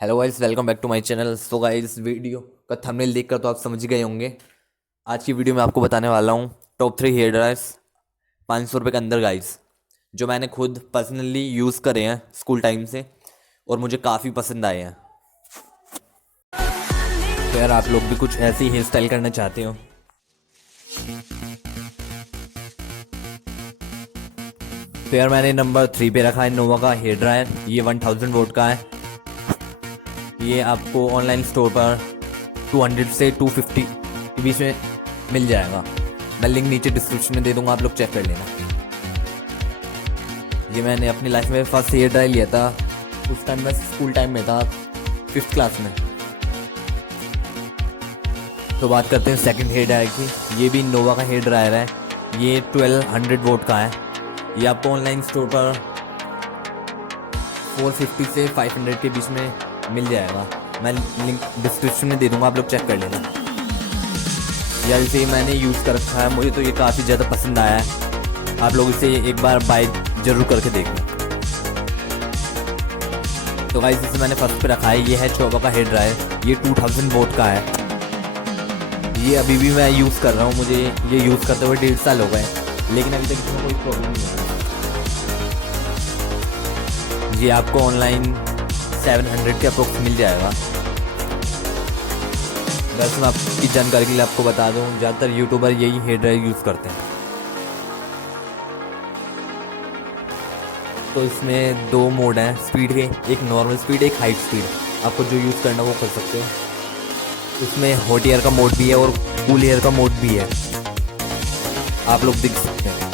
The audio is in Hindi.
Hello guys, welcome back to my channel. So guys, video का थंबनेल देखकर तो आप समझ गए होंगे। आज की वीडियो में आपको बताने वाला हूँ टॉप 3 हेयर ड्रायर्स 500 रुपये के अंदर गाइस, जो मैंने खुद पर्सनली यूज़ करे हैं स्कूल टाइम से और मुझे काफ़ी पसंद आए हैं। तो यार, आप लोग भी कुछ ऐसी हेयर स्टाइल करना चाहते हो तो यार मैंने नंबर 3 पे रखा है नोवा का हेयर ड्रायर। ये 1000 वोट का है। ये आपको ऑनलाइन स्टोर पर 200 से 250 के बीच में मिल जाएगा। मैं लिंक नीचे डिस्क्रिप्शन में दे दूंगा, आप लोग चेक कर लेना। ये मैंने अपनी लाइफ में फर्स्ट हेयर ड्रायर लिया था। उस टाइम मैं स्कूल टाइम में था, 5th क्लास में। तो बात करते हैं सेकंड हेयर ड्रायर की। ये भी नोवा का हेयर ड्रायर है। ये 1200 वोट का है। ये आपको ऑनलाइन स्टोर पर 450 से 500 के बीच में मिल जाएगा। मैं लिंक डिस्क्रिप्शन में दे दूंगा, आप लोग चेक कर लेना। यार इसे मैंने यूज़ कर रखा है, मुझे तो ये काफ़ी ज़्यादा पसंद आया है। आप लोग इसे एक बार बाय ज़रूर करके देखना। तो गाइस, इसे मैंने फर्स्ट पे रखा है। ये है चोबा का हेयर ड्रायर। ये 2000 वोट का है। ये अभी भी मैं यूज़ कर रहा हूँ। मुझे ये यूज़ करते हुए 1.5 साल हो गए, लेकिन अभी तक इसमें कोई प्रॉब्लम नहीं है। ये आपको ऑनलाइन 700 के अप्रोक्स मिल जाएगा। वैसे मैं आपकी जानकारी के लिए आपको बता दूं, ज़्यादातर यूट्यूबर यही हेयर ड्रायर यूज़ करते हैं। तो इसमें 2 मोड हैं स्पीड के, एक नॉर्मल स्पीड, एक हाई स्पीड। आपको जो यूज़ करना वो कर सकते हो। इसमें हॉट एयर का मोड भी है और कूल एयर का मोड भी है, आप लोग देख सकते हैं।